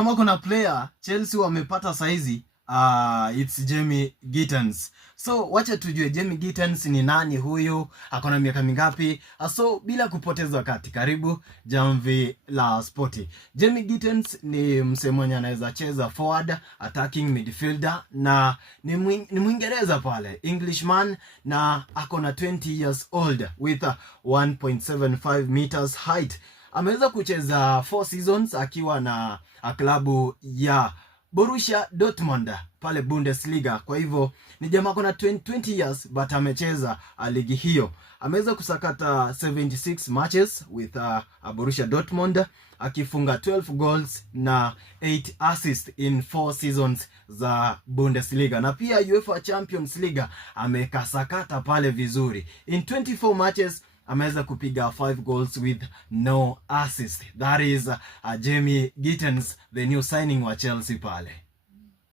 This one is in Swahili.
Kama kuna player Chelsea wamepata saizi, it's Jamie Gittens. So wacha tujue Jamie Gittens ni nani huyu, akona miaka mingapi. So bila kupoteza wakati, karibu Jamvi la Sporti. Jamie Gittens ni msemo mwenye anaweza cheza forward, attacking midfielder, na ni Mwingereza pale, Englishman, na akona 20 years old with 1.75 meters height. Ameweza kucheza 4 seasons akiwa na klabu ya Borussia Dortmund pale Bundesliga. Kwa hivyo ni jamaa kuna 20 years but amecheza ligi hiyo. Ameweza kusakata 76 matches with Borussia Dortmund, akifunga 12 goals na 8 assists in 4 seasons za Bundesliga. Na pia UEFA Champions League amekasakata pale vizuri. In 24 matches ameweza kupiga 5 goals with no assist. That is Jamie Gittens, the new signing wa Chelsea pale.